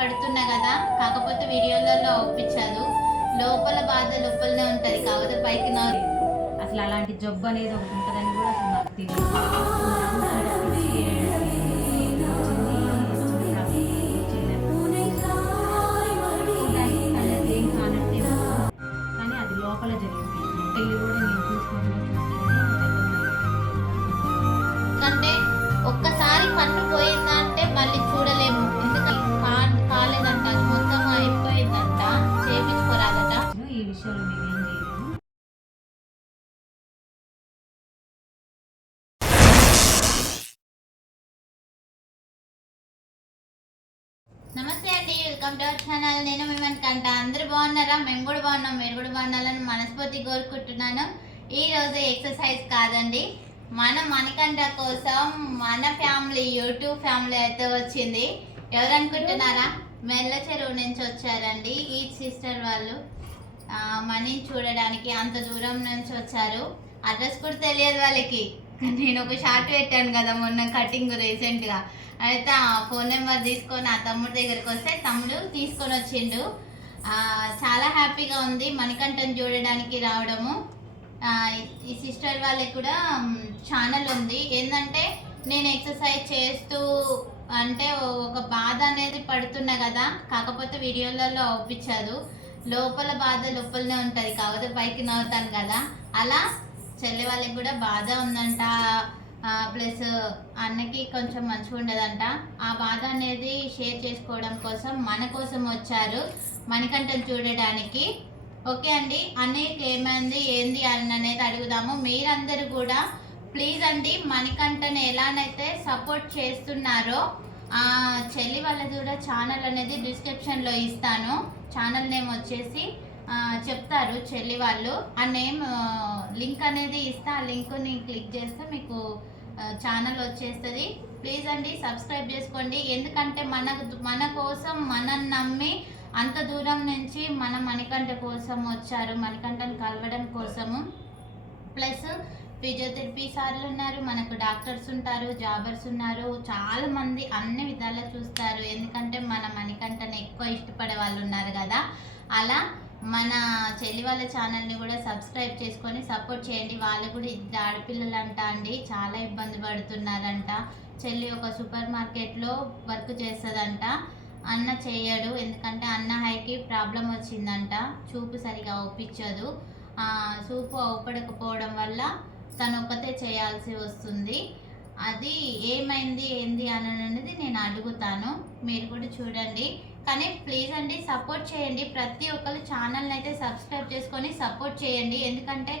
పడుతున్నా కదా, కాకపోతే వీడియోలలో ఒప్పించదు. లోపల బాధ లోపలనే ఉంటది, కాకపోతే పైకి నా అసలు అలాంటి జబ్బు అనేది ఒకటి ఉంటుందని కూడా అసలు నాకు తెలియదు. కానీ అది లోపల జరిగింది. పెళ్ళి కూడా నేను చూసుకొని అంటే ఒక్కసారి కన్ను పోయిందంటే మళ్ళీ చూడలేము. ఎందుకంటే కాలేదంట, అది మొత్తం అయిపోయిందంట, చేపించుకోరాదట. ఈ విషయంలో నేనేం చేయలేను. నమస్తే అండి, వెల్కమ్ టు అవర్ ఛానల్. నేను మేమనుకంట అందరూ బాగున్నారా? మేము కూడా బాగున్నాం, మీరు కూడా బాగున్నారని మనస్ఫూర్తి కోరుకుంటున్నాను. ఈ రోజు ఎక్సర్సైజ్ కాదండి, మన మణికంఠ కోసం మన ఫ్యామిలీ, యూట్యూబ్ ఫ్యామిలీ అయితే వచ్చింది. ఎవరనుకుంటున్నారా? మెల్ల చెరువు నుంచి వచ్చారండి ఈ సిస్టర్ వాళ్ళు. మనీని చూడడానికి అంత దూరం నుంచి వచ్చారు. అడ్రస్ కూడా తెలియదు వాళ్ళకి. నేను ఒక షార్ట్ పెట్టాను కదా మొన్న కటింగ్ రీసెంట్గా, అయితే ఆ ఫోన్ నెంబర్ తీసుకొని ఆ తమ్ముడి దగ్గరికి వస్తే తమ్ముడు తీసుకొని వచ్చిండు. చాలా హ్యాపీగా ఉంది మణికంఠను చూడడానికి రావడము. ఈ సిస్టర్ వాళ్ళకి కూడా ఛానల్ ఉంది. ఏంటంటే నేను ఎక్సర్సైజ్ చేస్తూ అంటే ఒక బాధ అనేది పడుతున్నా కదా, కాకపోతే వీడియోలలో ఒప్పించదు. లోపల బాధ లోపలనే ఉంటుంది, కాకపోతే పైకి నవ్వుతాను కదా. అలా చెల్లి వాళ్ళకి కూడా బాధ ఉందంట, ప్లస్ అన్నకి కొంచెం మంచిగా ఉండదంట. ఆ బాధ అనేది షేర్ చేసుకోవడం కోసం మన కోసం వచ్చారు మణికంఠను చూడడానికి. ఓకే అండి, అన్నయ్యకి ఏమైంది ఏంది అని అనేది అడుగుదాము. మీరందరూ కూడా ప్లీజ్ అండి మణికంఠని ఎలానైతే సపోర్ట్ చేస్తున్నారో, ఆ చెల్లి వాళ్ళది కూడా ఛానల్ అనేది డిస్క్రిప్షన్లో ఇస్తాను. ఛానల్ నేమ్ వచ్చేసి చెప్తారు చెల్లి వాళ్ళు. ఆ నేమ్ లింక్ అనేది ఇస్తా, ఆ లింక్ని క్లిక్ చేస్తే మీకు ఛానల్ వచ్చేస్తుంది. ప్లీజ్ అండి సబ్స్క్రైబ్ చేసుకోండి. ఎందుకంటే మన కోసం మనం నమ్మి అంత దూరం నుంచి మన మణికంఠ కోసం వచ్చారు, మణికంఠను కలవడం కోసము. ప్లస్ ఫిజియోథెరపీ సార్లు ఉన్నారు, మనకు డాక్టర్స్ ఉంటారు, జాబర్స్ ఉన్నారు, చాలా మంది అన్ని విధాలా చూస్తారు. ఎందుకంటే మన మణికంఠని ఎక్కువ ఇష్టపడే వాళ్ళు ఉన్నారు కదా. అలా మన చెల్లి వాళ్ళ ఛానల్ని కూడా సబ్స్క్రైబ్ చేసుకొని సపోర్ట్ చేయండి. వాళ్ళు కూడా ఇద్దరు ఆడపిల్లలు అంట అండి, చాలా ఇబ్బంది పడుతున్నారంట. చెల్లి ఒక సూపర్ మార్కెట్లో వర్క్ చేస్తుందంట, అన్న చేయడు. ఎందుకంటే అన్న హైకి ప్రాబ్లం వచ్చిందంట, చూపు సరిగా ఒప్పించదు. చూపు ఒప్పడకపోవడం వల్ల తను ఒక్కతే చేయాల్సి వస్తుంది. అది ఏమైంది ఏంది అనేది నేను అడుగుతాను, మీరు కూడా చూడండి. కానీ ప్లీజ్ అండి సపోర్ట్ చేయండి. ప్రతి ఒక్కరు ఛానల్ని అయితే సబ్స్క్రైబ్ చేసుకొని సపోర్ట్ చేయండి. ఎందుకంటే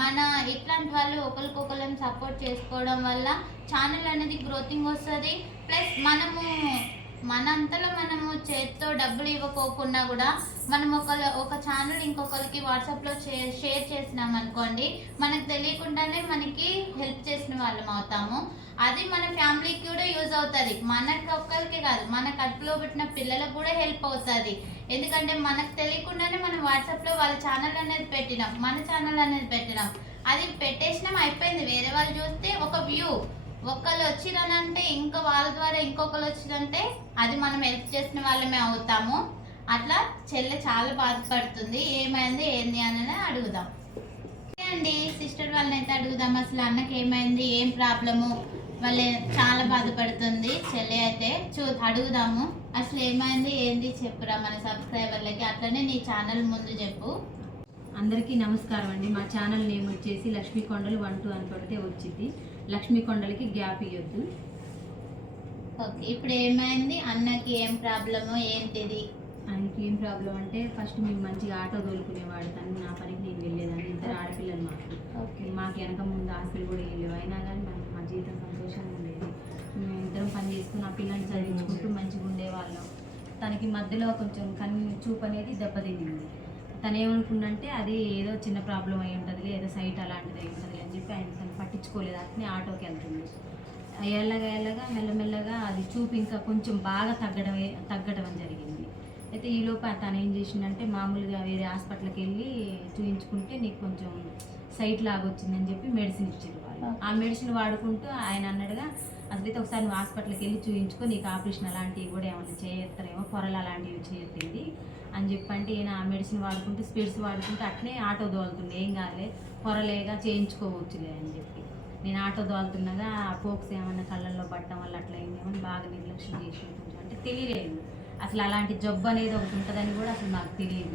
మన ఇట్లాంటి వాళ్ళు ఒకరికొకరు సపోర్ట్ చేసుకోవడం వల్ల ఛానల్ అనేది గ్రోతింగ్ వస్తుంది. ప్లస్ మనంతలో మనము చేతితో డబ్బులు ఇవ్వకోకుండా కూడా మనం ఒక ఛానల్ ఇంకొకరికి వాట్సాప్లో షేర్ చేసినాం అనుకోండి, మనకు తెలియకుండానే మనకి హెల్ప్ చేసిన వాళ్ళం అవుతాము. అది మన ఫ్యామిలీకి కూడా యూజ్ అవుతుంది. మనకు ఒక్కరికి కాదు, మన కడుపులో పుట్టిన పిల్లలకు కూడా హెల్ప్ అవుతుంది. ఎందుకంటే మనకు తెలియకుండానే మనం వాట్సాప్లో వాళ్ళ ఛానల్ అనేది పెట్టినాం, మన ఛానల్ అనేది పెట్టినాం, అది పెట్టేసినాం, అయిపోయింది. వేరే వాళ్ళు చూస్తే ఒక వ్యూ, ఒకళ్ళు వచ్చిరనంటే ఇంకా వాళ్ళ ద్వారా ఇంకొకరు వచ్చిరంటే అది మనం హెల్ప్ చేసిన వాళ్ళమే అవుతాము. అట్లా చెల్లె చాలా బాధపడుతుంది. ఏమైంది ఏంది అని అడుగుదాం అండి. సిస్టర్ వాళ్ళని అయితే అడుగుదాం, అసలు అన్నకి ఏమైంది, ఏం ప్రాబ్లము, వాళ్ళు చాలా బాధపడుతుంది చెల్లె అయితే. అడుగుదాము, అసలు ఏమైంది ఏంది చెప్పురా మన సబ్స్క్రైబర్లకి. అట్లనే నీ ఛానల్ ముందు చెప్పు. అందరికీ నమస్కారం అండి. మా ఛానల్ నేమ్ వచ్చేసి లక్ష్మీ కొండలు 1-2 అని పడితే వచ్చింది. లక్ష్మీ కొండలకి గ్యాప్ ఇవ్వద్దు. ఓకే, ఇప్పుడు ఏమైంది, అన్నకి ఏం ప్రాబ్లము ఏంటిది? ఆయనకి ఏం ప్రాబ్లం అంటే, ఫస్ట్ మేము మంచిగా ఆటో తోలుకునేవాడు, తను నా పనికి నేను వెళ్ళేదాన్ని. ఇద్దరు ఆడపిల్లలు మాకు వెనక ముందు ఆస్తులు కూడా వెళ్ళేవి. అయినా కానీ మా జీవితం సంతోషంగా ఉండేది. మేము ఇద్దరం పని చేసుకుని ఆ పిల్లల్ని చదివించుకుంటూ మంచిగా ఉండేవాళ్ళం. తనకి మధ్యలో కొంచెం చూపు అనేది దెబ్బతింది. తను ఏమనుకుందంటే అది ఏదో చిన్న ప్రాబ్లం అయి ఉంటుంది, ఏదో సైట్ అలాంటిది అయి ఉంటుంది అని చెప్పి ఆయన తను పట్టించుకోలేదు. అట్నే ఆటోకి వెళ్తుంది. ఎల్లగా మెల్లమెల్లగా అది చూపు ఇంకా కొంచెం బాగా తగ్గడం జరిగింది. అయితే ఈలోపు తను ఏం చేసిందంటే, మామూలుగా వేరే హాస్పిటల్కి వెళ్ళి చూయించుకుంటే నీకు కొంచెం సైట్ లాగా వచ్చిందని చెప్పి మెడిసిన్ ఇచ్చారు వాళ్ళు. ఆ మెడిసిన్ వాడుకుంటూ ఆయన అన్నట్టుగా అసలైతే ఒకసారి నువ్వు హాస్పిటల్కి వెళ్ళి చూయించుకో, నీకు ఆపరేషన్ అలాంటివి కూడా ఏమైనా చేస్తారేమో, పొరలు అలాంటివి చేస్తుంది అని చెప్పంటే ఈయన మెడిసిన్ వాడుకుంటూ స్పిరిట్స్ వాడుకుంటూ అట్నే ఆటో దోలుతుండే, ఏం కాదులే పొరలేగా చేయించుకోవచ్చులే అని చెప్పి. నేను ఆటో దోలుతున్నాగా పోక్స్ ఏమన్నా కళ్ళల్లో పట్టడం వల్ల అట్లా అయిందేమో బాగా నిర్లక్ష్యం చేసి అంటే తెలియలేదు అసలు అలాంటి జబ్బు అనేది ఒకటి ఉంటుందని కూడా అసలు నాకు తెలియదు.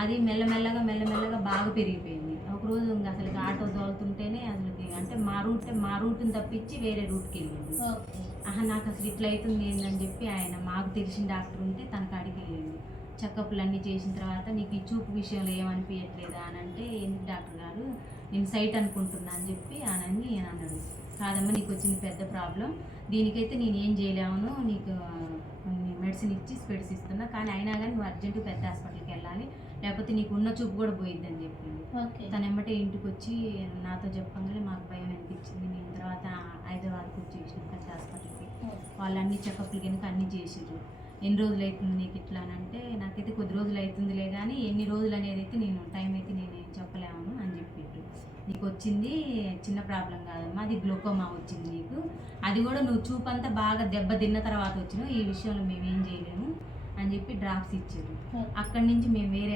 అది మెల్లమెల్లగా బాగా పెరిగిపోయింది. ఒకరోజు ఇంకా అసలు ఆటో తోలుతుంటేనే అసలు అంటే మా రూట్ని తప్పించి వేరే రూట్కి వెళ్ళింది. నాకు అసలు ఇట్లా అవుతుంది ఏంటని చెప్పి ఆయన మాకు తెలిసిన డాక్టర్ ఉంటే తన కాడికి వెళ్ళింది. చెకప్లు అన్నీ చేసిన తర్వాత నీకు ఈ చూపు విషయంలో ఏమనిపించట్లేదా అని అంటే, ఎందుకు డాక్టర్ గారు నేను సైట్ అనుకుంటున్నా అని చెప్పి అని అన్నాడు. కాదమ్మా, నీకు వచ్చింది పెద్ద ప్రాబ్లం, దీనికైతే నేను ఏం చేయలేను, నీకు కొన్ని మెడిసిన్ ఇచ్చి స్పెడ్స్ ఇస్తున్నా, కానీ అయినా కానీ నువ్వు అర్జెంటు పెద్ద హాస్పిటల్కి వెళ్ళాలి, లేకపోతే నీకు ఉన్న చూపు కూడా పోయిద్ది అని చెప్పింది. తను ఎమ్మటే ఇంటికి వచ్చి నాతో చెప్పగానే మాకు భయం అనిపించింది. నేను తర్వాత హైదరాబాద్కి వచ్చేసిన పెద్ద హాస్పిటల్కి. వాళ్ళు అన్ని చెకప్లు కనుక అన్నీ చేసారు. ఎన్ని రోజులు అవుతుంది నీకు ఇట్లా అని అంటే, నాకైతే కొద్ది రోజులు అవుతుందిలే కానీ ఎన్ని రోజులు అనేది అయితే నేను టైం అయితే నేనేం చెప్పలేము అని చెప్పారు. నీకు వచ్చింది చిన్న ప్రాబ్లం కాదమ్మా, అది గ్లూకోమా వచ్చింది నీకు, అది కూడా నువ్వు చూపు అంతా బాగా దెబ్బ తిన్న తర్వాత వచ్చినావు, ఈ విషయంలో మేమేం చేయలేము అని చెప్పి డ్రాప్స్ ఇచ్చారు. అక్కడి నుంచి మేము వేరే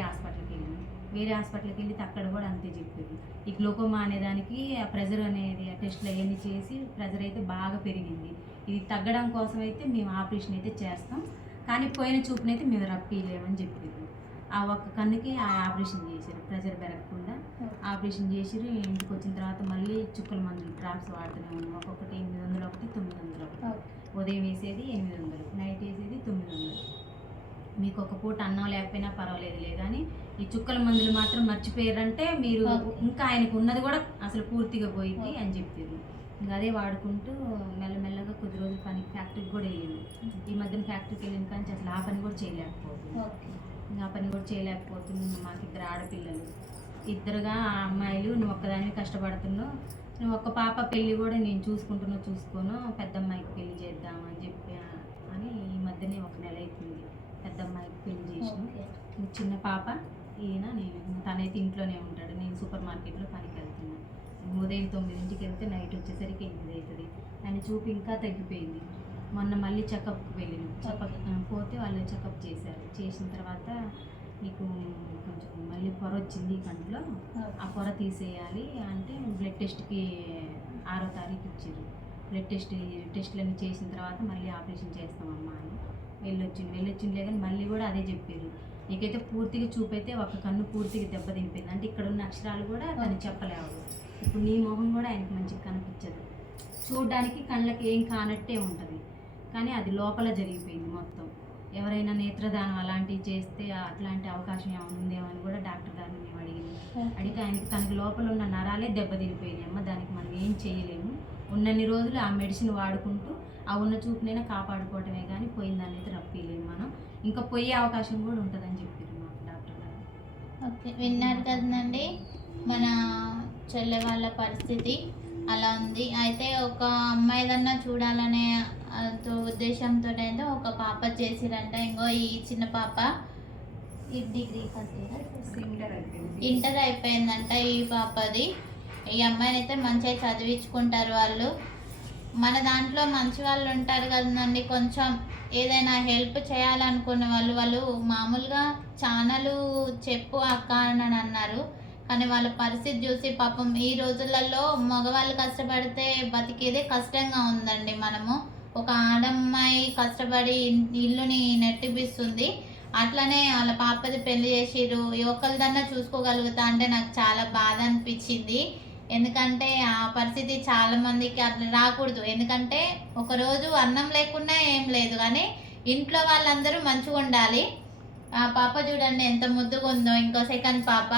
హాస్పిటల్కి వెళ్తే అక్కడ కూడా అంతే చెప్పారు. ఈ గ్లూకోమా అనే దానికి ఆ ప్రెజర్ అనేది ఆ టెస్ట్లు అవన్నీ చేసి ప్రెజర్ అయితే బాగా పెరిగింది, ఇది తగ్గడం కోసం అయితే మేము ఆపరేషన్ అయితే చేస్తాం, కానీ పోయిన చూపునైతే మేము రప్పిలేమని చెప్పారు. ఆ ఒక్క కన్నుకి ఆ ఆపరేషన్ చేశారు, ప్రెజర్ పెరగకుండా ఆపరేషన్ చేసిరు. ఇంటికి వచ్చిన తర్వాత మళ్ళీ చుక్కల మందులు డ్రాప్స్ వాడుతూనే ఉన్నాం. ఒక్కొక్కటి 800, ఒకటి 900. ఉదయం వేసేది 800, నైట్ వేసేది 900. మీకు ఒక పూట అన్నం లేకపోయినా పర్వాలేదులే, కానీ ఈ చుక్కల మందులు మాత్రం మర్చిపోయారంటే మీరు ఇంకా ఆయనకు ఉన్నది కూడా అసలు పూర్తిగా పోయింది అని చెప్పారు. ఇంకా అదే వాడుకుంటూ మెల్లమెల్లగా కొద్ది రోజులు ఫ్యాక్టరీకి కూడా వెళ్ళింది. ఈ మధ్యన ఫ్యాక్టరీకి వెళ్ళిన కానీ అసలు ఆ పని కూడా చేయలేకపోతుంది. మాకు 2 ఆడపిల్లలు, 2 అమ్మాయిలు. నువ్వు ఒక్కదానివి కష్టపడుతున్నావు, నువ్వు ఒక్క పాప పెళ్ళి కూడా నేను చూసుకోను, పెద్ద అమ్మాయికి పెళ్లి చేద్దామని చెప్పి అని ఈ మధ్యనే 1 నెల అవుతుంది పెద్ద అమ్మాయికి పెళ్లి చేసిన. చిన్న పాప ఈయన, నేను. తనైతే ఇంట్లోనే ఉంటాడు, నేను సూపర్ మార్కెట్లో పనికి వెళ్తున్నాను. ఉదయం 9ంటికి వెళ్తే నైట్ వచ్చేసరికి 8 అవుతుంది. ఆయన చూపు ఇంకా తగ్గిపోయింది. మొన్న మళ్ళీ చెకప్కి వెళ్ళినాం. పోతే వాళ్ళు చెకప్ చేసిన తర్వాత నీకు కొంచెం మళ్ళీ పొర వచ్చింది కంట్లో, ఆ పొర తీసేయాలి అంటే బ్లడ్ టెస్ట్కి 6వ తారీఖు ఇచ్చారు. బ్లడ్ టెస్ట్లన్నీ చేసిన తర్వాత మళ్ళీ ఆపరేషన్ చేస్తామమ్మా అని వెళ్ళొచ్చిందిలే, కానీ మళ్ళీ కూడా అదే చెప్పారు. నీకైతే పూర్తిగా చూపైతే ఒక కన్ను పూర్తిగా దెబ్బతినిపోయింది, అంటే ఇక్కడ ఉన్న అక్షరాలు కూడా తను చెప్పలేవు. ఇప్పుడు నీ మొహం కూడా ఆయనకు మంచిగా కనిపించదు, చూడడానికి కళ్ళకి ఏం కానట్టే ఉంటుంది, కానీ అది లోపల జరిగిపోయింది మొత్తం. ఎవరైనా నేత్రదానం అలాంటివి చేస్తే అట్లాంటి అవకాశం ఏమైనా ఉందేమో అని కూడా డాక్టర్ గారిని మేము అడిగితే ఆయనకి తనకి లోపల ఉన్న నరాలే దెబ్బతినిపోయినాయి అమ్మ, దానికి మనం ఏం చేయలేము, ఉన్నన్ని రోజులు ఆ మెడిసిన్ వాడుకుంటూ ఆ ఉన్న చూపునైనా కాపాడుకోవటమే కానీ పోయిందాన్ని అయితే రప్పిలేము మనం, ఇంకా పోయే అవకాశం కూడా ఉంటుందని చెప్పారు మాకు డాక్టర్ గారు. ఓకే, విన్నారు కదండి మన చెల్లె వాళ్ళ పరిస్థితి అలా ఉంది. అయితే ఒక అమ్మాయిదన్నా చూడాలనే ఉద్దేశంతో అయితే ఒక పాప చేసిరంట. ఇంకో ఈ చిన్న పాప డిగ్రీ ఇంటర్ అయిపోయిందంట ఈ పాపది. ఈ అమ్మాయిని అయితే మంచిగా చదివించుకుంటారు వాళ్ళు. మన దాంట్లో మంచి వాళ్ళు ఉంటారు కదండి, కొంచెం ఏదైనా హెల్ప్ చేయాలనుకున్న వాళ్ళు మామూలుగా ఛానల్ చెప్పు అక్క అని అన్నారు, కానీ వాళ్ళ పరిస్థితి చూసి పాపం ఈ రోజులలో మగవాళ్ళు కష్టపడితే బతికేదే కష్టంగా ఉందండి. మనము ఒక ఆడమ్మాయి కష్టపడి ఇల్లుని నెట్టిపిస్తుంది, అట్లనే వాళ్ళ పాపది పెళ్లి చేసిరు. ఒకరిదన్నా చూసుకోగలుగుతా అంటే నాకు చాలా బాధ అనిపించింది. ఎందుకంటే ఆ పరిస్థితి చాలా మందికి అట్లా రాకూడదు. ఎందుకంటే ఒకరోజు అన్నం లేకున్నా ఏం లేదు, కానీ ఇంట్లో వాళ్ళందరూ మంచిగా ఉండాలి. ఆ పాప చూడండి ఎంత ముద్దుగా ఉందో. ఇంకో సెకండ్ పాప.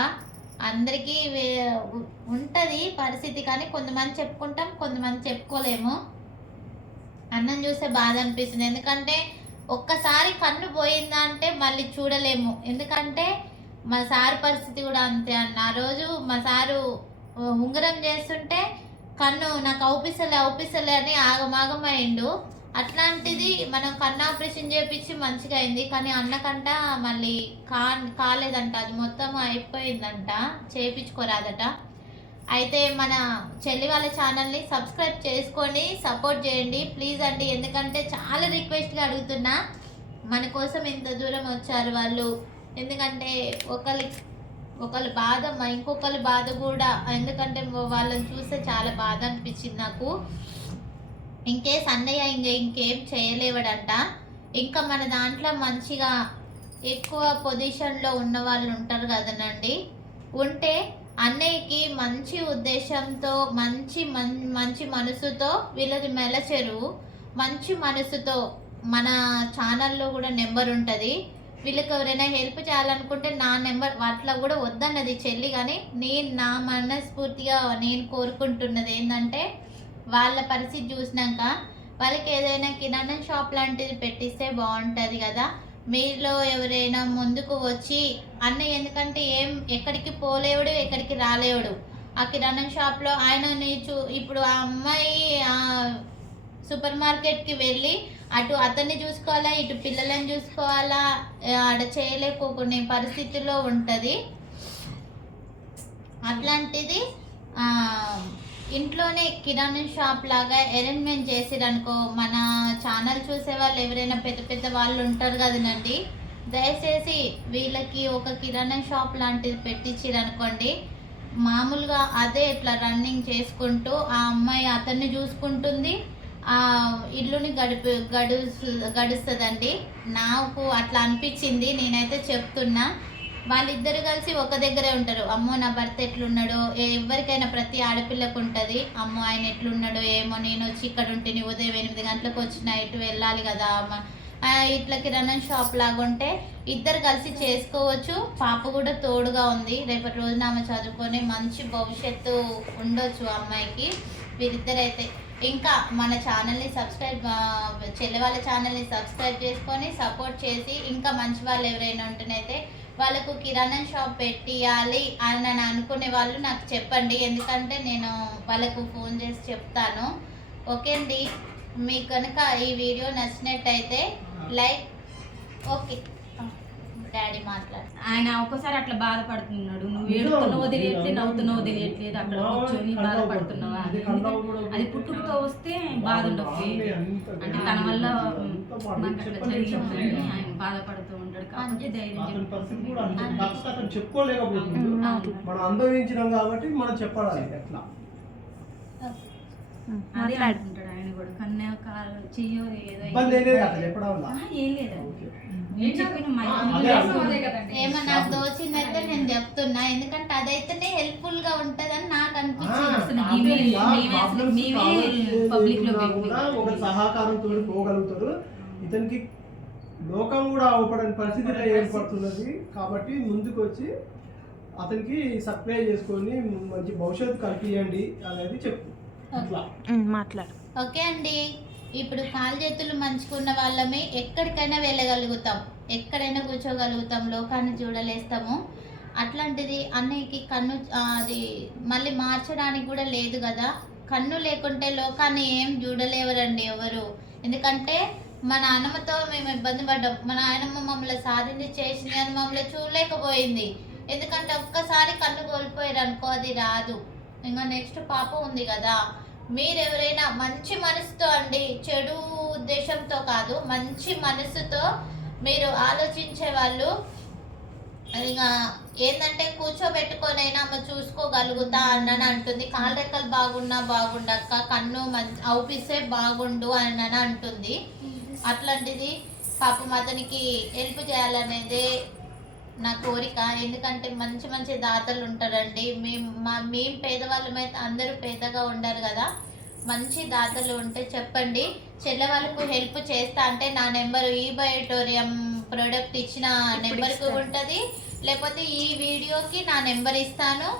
అందరికీ ఉంటుంది పరిస్థితి, కానీ కొంతమంది చెప్పుకుంటాం, కొంతమంది చెప్పుకోలేము. అన్నం చూస్తే బాధ అనిపిస్తుంది, ఎందుకంటే ఒక్కసారి కన్ను పోయిందా అంటే మళ్ళీ చూడలేము. ఎందుకంటే మా సారు పరిస్థితి కూడా అంతే అన్న. ఆ రోజు మా సారు ఉంగరం చేస్తుంటే కన్ను నాకు అవుపిస్తలే అని ఆగమాగం అయిండు. అట్లాంటిది మనం కన్ను ఆపరేషన్ చేపించి మంచిగా అయింది, కానీ అన్నకంట మళ్ళీ కాలేదంట, అది మొత్తం అయిపోయిందంట, చేయించుకోరాదట. అయితే మన చెల్లి వాళ్ళ ఛానల్ని సబ్స్క్రైబ్ చేసుకొని సపోర్ట్ చేయండి ప్లీజ్ అండి. ఎందుకంటే చాలా రిక్వెస్ట్గా అడుగుతున్నా, మన కోసం ఇంత దూరం వచ్చారు వాళ్ళు. ఎందుకంటే ఒకళ్ళ బాధ ఇంకొకళ్ళ బాధ కూడా, ఎందుకంటే వాళ్ళని చూస్తే చాలా బాధ అనిపించింది నాకు. ఇంకేస్ అన్నయ్య ఇంకేం చేయలేవడంట. ఇంకా మన దాంట్లో మంచిగా ఎక్కువ పొజిషన్లో ఉన్న వాళ్ళు ఉంటారు కదనండి, ఉంటే అన్నయ్యకి మంచి ఉద్దేశంతో మంచి మనసుతో వీళ్ళది మెలచెరువు, మంచి మనసుతో మన ఛానల్లో కూడా నెంబర్ ఉంటుంది. వీళ్ళకి ఎవరైనా హెల్ప్ చేయాలనుకుంటే నా నెంబర్ అట్లా కూడా వద్దన్నది చెల్లి. కానీ నా మనస్ఫూర్తిగా నేను కోరుకుంటున్నది ఏంటంటే, వాళ్ళ పరిస్థితి చూసినాక వాళ్ళకి ఏదైనా కిరాణా షాప్ లాంటిది పెట్టిస్తే బాగుంటుంది కదా. మీలో ఎవరైనా ముందుకు వచ్చి అన్నయ్య, ఎందుకంటే ఎక్కడికి పోలేవుడు, ఎక్కడికి రాలేవుడు. ఆ కిరాణా షాప్లో ఆయన ఇప్పుడు ఆ అమ్మాయి సూపర్ మార్కెట్కి వెళ్ళి అటు అతన్ని చూసుకోవాలా, ఇటు పిల్లలను చూసుకోవాలా, ఆడ చేయలేకపోకునే పరిస్థితిలో ఉంటుంది. అట్లాంటిది ఇంట్లోనే కిరాణా షాప్ లాగా అరేంజ్మెంట్ చేసిరనుకో, మన ఛానల్ చూసే వాళ్ళు ఎవరైనా పెద్ద పెద్ద వాళ్ళు ఉంటారు కదనండి, దయచేసి వీళ్ళకి ఒక కిరాణా షాప్ లాంటిది పెట్టించిరనుకోండి, మామూలుగా అదే ఇట్లా రన్నింగ్ చేసుకుంటూ ఆ అమ్మాయి అతన్ని చూసుకుంటుంది, ఆ ఇల్లుని గడుస్తుందండి. నాకు అట్లా అనిపించింది, నేనైతే చెప్తున్నా. వాళ్ళిద్దరు కలిసి ఒక దగ్గరే ఉంటారు. అమ్మో నా భర్త ఎట్లున్నాడో, ఎవరికైనా ప్రతి ఆడపిల్లకు ఉంటుంది, అమ్మో ఆయన ఎట్లున్నాడో ఏమో, నేను వచ్చి ఇక్కడ ఉంటే నీ ఉదయం 8 గంటలకు వచ్చి నైట్ వెళ్ళాలి కదా. ఇట్లా కిరాణా షాప్ లాగా ఉంటే ఇద్దరు కలిసి చేసుకోవచ్చు. పాప కూడా తోడుగా ఉంది, రేపటి రోజున ఆమె చదువుకొని మంచి భవిష్యత్తు ఉండొచ్చు అమ్మాయికి. వీరిద్దరైతే ఇంకా మన ఛానల్ని చెల్లె వాళ్ళ ఛానల్ని సబ్స్క్రైబ్ చేసుకొని సపోర్ట్ చేసి, ఇంకా మంచి వాళ్ళు ఎవరైనా ఉంటేనైతే వాళ్ళకు కిరాణా షాప్ పెట్టియాలి అని అనుకునే వాళ్ళు నాకు చెప్పండి, ఎందుకంటే నేను వాళ్ళకు ఫోన్ చేసి చెప్తాను. ఓకే అండి, మీకు కనుక ఈ వీడియో నచ్చినట్టయితే లైక్. ఓకే డాడీ మాట్లాడు. ఆయన ఒక్కోసారి అట్లా బాధపడుతున్నాడు, నువ్వు ఏడుతున్నావో తెలియట్లేదు, నవ్వుతున్నావో తెలియట్లేదు, అక్కడ కూర్చొని బాధపడుతున్నావా, అది పుట్టుకతో వస్తే బాధ ఉండదు. అంటే తన వల్ల నాకు అట్లా జరిగిందని ఆయన బాధపడుతూ ఉంటాడు. కాబట్టి ధైర్యం చెప్పుకోలేకపోతుంది, మనం అనుభవించినాం కాబట్టి మనం చెప్పాలి. ఎట్లా అదే అంటుంటాడు ఆయన కూడా, కన్యా చెయ్యో ఏదో ఏం లేదు. ఏమో నాకు దోచిందైతే నేను చెప్తున్నా, ఎందుకంటే అదైతేనే హెల్ప్ఫుల్ గా ఉంటదని నాకు అనిపించింది. ఒక సహకారంతో పోగలుగుతారు. ఇతనికి లోకం కూడా అవపడని పరిస్థితిలో ఏర్పడుతున్నది కాబట్టి ముందుకు వచ్చి అతనికి సప్లై చేసుకొని మంచి భవిష్యత్తు కల్పించండి అనేది చెప్పు. మాట్లాడు. ఓకే అండి, ఇప్పుడు కాలు చేతులు మంచుకున్న వాళ్ళమే ఎక్కడికైనా వెళ్ళగలుగుతాం, ఎక్కడైనా కూర్చోగలుగుతాం, లోకాన్ని చూడలేస్తాము. అట్లాంటిది అన్నయ్యకి కన్ను అది మళ్ళీ మార్చడానికి కూడా లేదు కదా. కన్ను లేకుంటే లోకాన్ని ఏం చూడలేవరండి ఎవరు. ఎందుకంటే మా నాన్నమ్మతో మేము ఇబ్బంది పడ్డాం, మా నాయనమ్మ మమ్మల్ని సాధించి చేసింది అని మమ్మల్ని చూడలేకపోయింది. ఎందుకంటే ఒక్కసారి కన్ను కోల్పోయారు అనుకో, అది రాదు. ఇంకా నెక్స్ట్ పాప ఉంది కదా. మీరు ఎవరైనా మంచి మనసుతో అండి, చెడు ఉద్దేశంతో కాదు, మంచి మనసుతో మీరు ఆలోచించే వాళ్ళు ఇంకా ఏంటంటే కూర్చోబెట్టుకొనైనా అమ్మ చూసుకోగలుగుతా అని అంటుంది. కాళ్ళ రెక్కలు బాగుండక్క, కన్ను అవుపిస్తే బాగుండు అని అంటుంది. అట్లాంటిది పాపం అతనికి హెల్ప్ చేయాలనేదే నా కోరిక. ఎందుకంటే మంచి మంచి దాతలు ఉంటారండి. మేము పేదవాళ్ళమైతే అందరూ పేదగా ఉండరు కదా, మంచి దాతలు ఉంటే చెప్పండి. చెల్లె వాళ్ళకు హెల్ప్ చేస్తా అంటే నా నెంబరు ఈ బయోటోరియం ప్రోడక్ట్ ఇచ్చిన నెంబర్కి ఉంటుంది, లేకపోతే ఈ వీడియోకి నా నెంబర్ ఇస్తాను,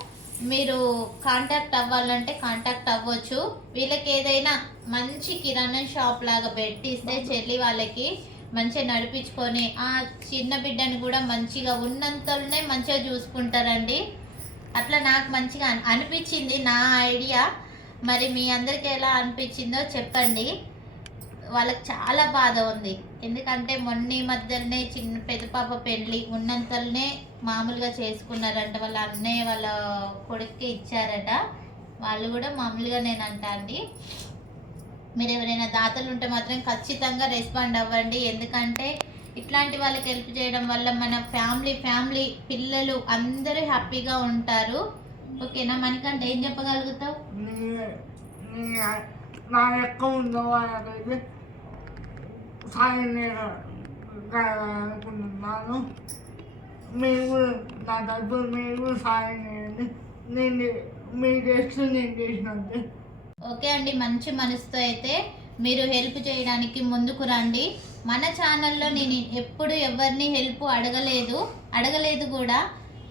మీరు కాంటాక్ట్ అవ్వాలంటే కాంటాక్ట్ అవ్వచ్చు. వీళ్ళకి ఏదైనా మంచి కిరాణా షాప్ లాగా పెట్టిస్తే చెల్లి వాళ్ళకి మంచిగా నడిపించుకొని ఆ చిన్న బిడ్డని కూడా మంచిగా ఉన్నంతలోనే మంచిగా చూసుకుంటారండి. అట్లా నాకు మంచిగా అనిపించింది నా ఐడియా. మరి మీ అందరికీ ఎలా అనిపించిందో చెప్పండి. వాళ్ళకి చాలా బాధ ఉంది, ఎందుకంటే మొన్న మధ్యలోనే పెద్ద పాప పెళ్ళి ఉన్నంతలోనే మామూలుగా చేసుకున్నారంట. వాళ్ళ అన్నయ్య వాళ్ళ కొడుక్కి ఇచ్చారట. వాళ్ళు కూడా మామూలుగా నేను అంటా అండి. మీరు ఎవరైనా దాతలు ఉంటే మాత్రం ఖచ్చితంగా రెస్పాండ్ అవ్వండి. ఎందుకంటే ఇట్లాంటి వాళ్ళకి హెల్ప్ చేయడం వల్ల మన ఫ్యామిలీ పిల్లలు అందరూ హ్యాపీగా ఉంటారు. ఓకేనా? మనకంటే ఏం చెప్పగలుగుతావు? నా యొక్క ఉన్న వాళ్ళకైతే సాయం అనుకుంటున్నాను. మీరు నా తరపున మీరు సాయం చేయండి. నేను మీరు చేస్తూ నేను చేసినంతే. ఓకే అండి, మంచి మనసుతో అయితే మీరు హెల్ప్ చేయడానికి ముందుకు రండి. మన ఛానల్లో నేను ఎప్పుడు ఎవరిని హెల్ప్ అడగలేదు కూడా.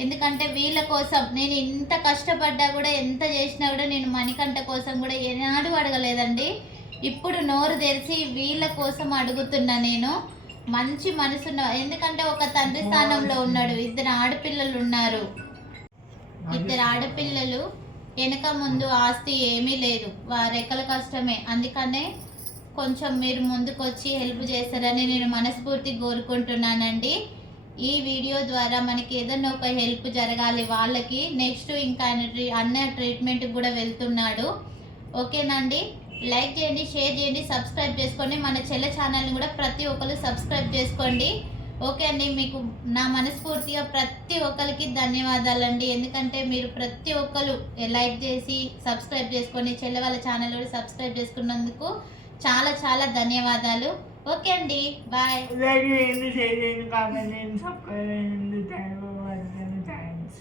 ఎందుకంటే వీళ్ళ కోసం నేను ఇంత కష్టపడ్డా కూడా, ఎంత చేసినా కూడా నేను మణికంఠ కోసం కూడా ఏనాడు అడగలేదండి. ఇప్పుడు నోరు తెరిచి వీళ్ళ కోసం అడుగుతున్నా. నేను మంచి మనసున్న, ఎందుకంటే ఒక తండ్రి స్థానంలో ఉన్నాడు, 2 ఆడపిల్లలు ఉన్నారు. 2 ఆడపిల్లలు, వెనక ముందు ఆస్తి ఏమీ లేదు, రెక్కల కష్టమే. అందుకనే కొంచెం మీరు ముందుకు వచ్చి హెల్ప్ చేస్తారని నేను మనస్ఫూర్తి కోరుకుంటున్నానండి. ఈ వీడియో ద్వారా మనకి ఏదైనా ఒక హెల్ప్ జరగాలి వాళ్ళకి. నెక్స్ట్ ఇంకా అన్న ట్రీట్మెంట్ కూడా వెళ్తున్నాడు. ఓకేనండి? లైక్ చేయండి, షేర్ చేయండి, సబ్స్క్రైబ్ చేసుకోండి. మన చెల్ల ఛానల్ని కూడా ప్రతి ఒక్కరు సబ్స్క్రైబ్ చేసుకోండి. ఓకే అండి, మీకు నా మనస్ఫూర్తిగా ప్రతి ఒక్కరికి ధన్యవాదాలండి. ఎందుకంటే మీరు ప్రతి ఒక్కరు లైక్ చేసి సబ్స్క్రైబ్ చేసుకొని చెల్లె వాళ్ళ ఛానల్ కూడా సబ్స్క్రైబ్ చేసుకున్నందుకు చాలా చాలా ధన్యవాదాలు. ఓకే అండి, బాయ్. లైక్ చేయండి, షేర్ చేయండి, కామెంట్ చేయండి, సబ్స్క్రైబ్ చేయండి. థ్యాంక్స్.